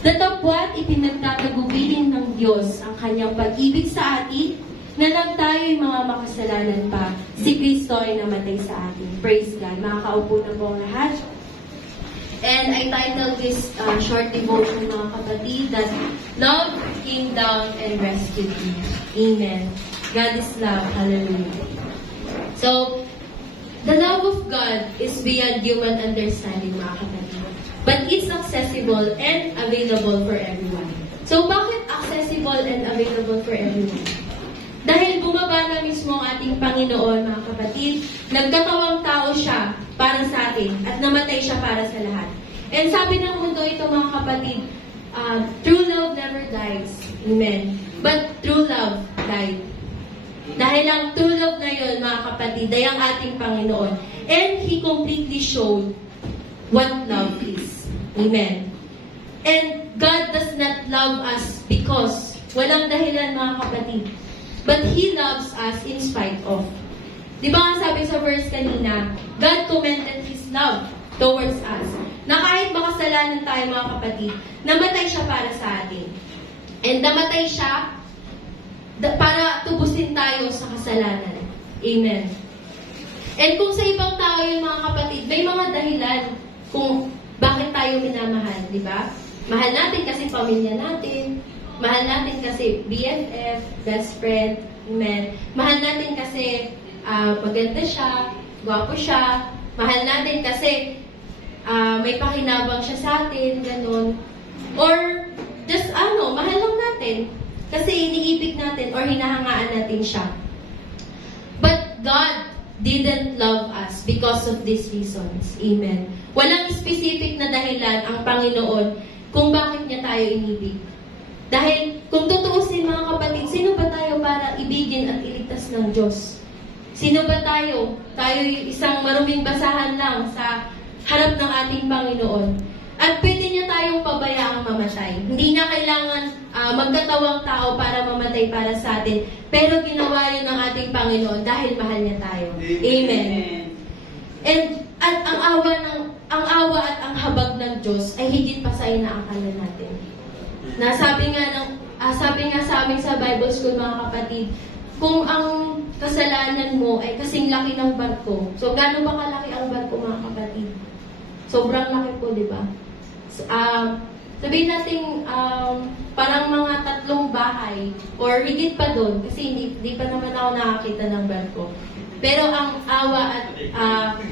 Datapwat ipinagtatagubilin ng Diyos ang kanyang pag-ibig sa atin na nang tayo'y mga makasalanan pa, si Kristo ay namatay sa atin. Praise God. Makakaupo na po ang lahat. And I titled this short devotion, mga kapatid, that love came down and rescued me. Amen. God is love. Hallelujah. So, the love of God is beyond human understanding, mga kapatid. But it's accessible and available for everyone. So, bakit accessible and available for everyone? Dahil bumaba na mismo ang ating Panginoon, mga kapatid, nagkatawang tao siya para sa atin at namatay siya para sa lahat. And sabi ng mundo ito, mga kapatid, true love never dies. Amen. But true love died. Dahil ang true love na yun, mga kapatid, ay ang ating Panginoon. And He completely showed what love is. Amen. And God does not love us because walang dahilan, mga kapatid. But He loves us in spite of. Di ba nga sabi sa verse kanina, God commended His love towards us. Na kahit makasalanan tayo, mga kapatid, namatay siya para sa atin. And namatay siya para tubusin tayo sa kasalanan. Amen. And kung sa ibang tao yung mga kapatid, may mga dahilan kung bakit tayo minamahal, di ba? Mahal natin kasi pamilya natin. Mahal natin kasi BFF, best friend, amen. Mahal natin kasi maganda siya, gwapo siya. Mahal natin kasi may pakinabang siya sa atin, ganun. Or just mahal lang natin kasi iniibig natin or hinahangaan natin siya. But God didn't love us because of these reasons. Amen. Walang specific na dahilan ang Panginoon kung bakit niya tayo inibig. Dahil, kung tutuusin, mga kapatid, sino ba tayo para ibigin at iligtas ng Diyos? Sino ba tayo? Tayo isang maruming basahan lang sa harap ng ating Panginoon. At pwede niya tayong pabayaang mamatay. Hindi niya kailangan magkatawang tao para mamatay para sa atin. Pero ginawa yun ng ating Panginoon dahil mahal niya tayo. Amen. And ang awa at ang habag ng Diyos ay higit pa sa inaakala natin. Sabi nga sa amin sa Bible School, mga kapatid, kung ang kasalanan mo ay kasing laki ng barko, so gaano ba kalaki ang barko, mga kapatid? Sobrang laki po, di ba? Sabihin natin, parang mga 3 bahay, or higit pa doon, kasi hindi pa naman ako nakakita ng barko. Pero ang awa at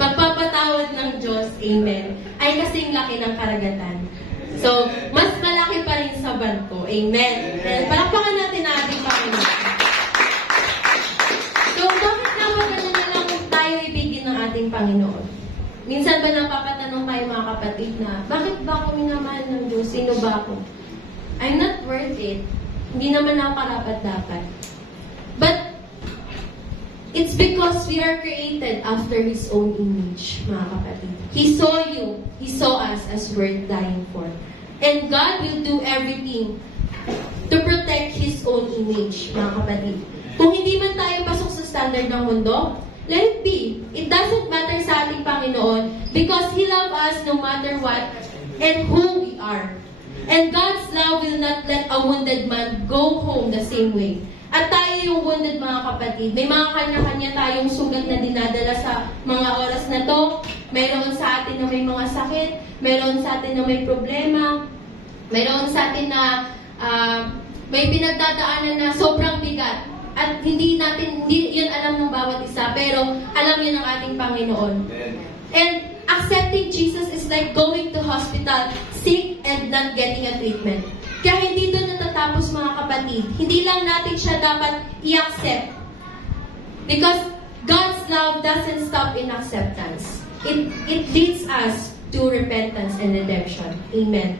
pagpapatawad ng Diyos, amen, ay kasing laki ng karagatan. So, mas malaki pa rin sa barko. Amen. Palakpakan natin ang ating Panginoon. So, bakit naman ganun na lang tayo ibigin ng ating Panginoon? Minsan ba napapatanong tayo, mga kapatid, na bakit ba ako minamahal ng Diyos? Sino ba ako? I'm not worth it. Hindi naman ako karapat-dapat. But, it's because we are created after His own image, mga kapatid. He saw you. He saw us as worth dying for. And God will do everything to protect His own image, mga kapatid. Kung hindi man tayo pasok sa standard ng mundo, let it be. It doesn't matter sa ating Panginoon because He loves us no matter what and who we are. And God's love will not let a wounded man go home the same way. At tayo yung wounded, mga kapatid. May mga kanya-kanya tayong sugat na dinadala sa mga oras na to. Mayroon sa atin na may mga sakit. Mayroon sa atin na may problema. Mayroon sa atin na may pinagdadaanan na sobrang bigat. At hindi yun alam ng bawat isa. Pero alam yun ng ating Panginoon. And accepting Jesus is like going to hospital, sick and not getting a treatment. Kaya hindi doon natatapos, mga kapatid. Hindi lang natin siya dapat i-accept. Because God's love doesn't stop in acceptance. It leads us to repentance and redemption. Amen.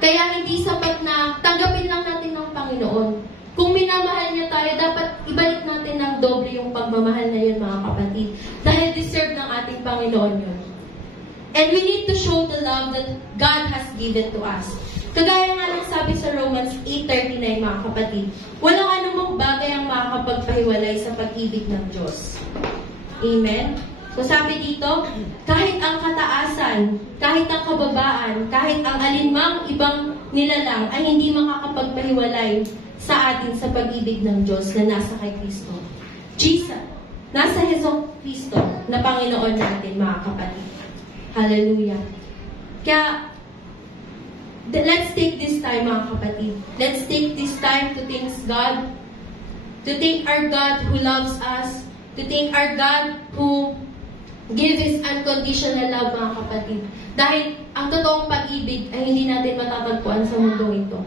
Kaya hindi sapat na tanggapin lang natin ng Panginoon. Kung minamahal niya tayo, dapat ibalik natin ng doble yung pagmamahal na yun, mga kapatid. Dahil deserve ng ating Panginoon yun. And we need to show the love that God has given to us. Kagaya nga lang sabi sa Romans 8:39, mga kapatid, walang anumang bagay ang makakapagpahiwalay sa pag-ibig ng Diyos. Amen? So sabi dito, kahit ang kataasan, kahit ang kababaan, kahit ang alinmang ibang nilalang ay hindi makakapagpahiwalay sa atin sa pag-ibig ng Diyos na nasa kay Kristo. Jesus, nasa Hesus Kristo na Panginoon natin, mga kapatid. Hallelujah. Kaya, let's take this time, mga kapatid. Let's take this time to thank God, to thank our God who loves us, to thank our God who give His unconditional love, mga kapatid. Dahil ang totoong pag-ibig ay hindi natin matatagpuan sa mundong ito.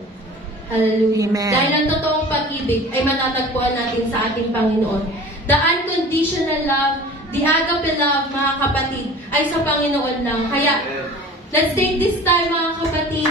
Hallelujah. Amen. Dahil ang totoong pag-ibig ay matatagpuan natin sa ating Panginoon. The unconditional love, the agape love, mga kapatid, ay sa Panginoon lang. Kaya, let's take this time, mga kapatid,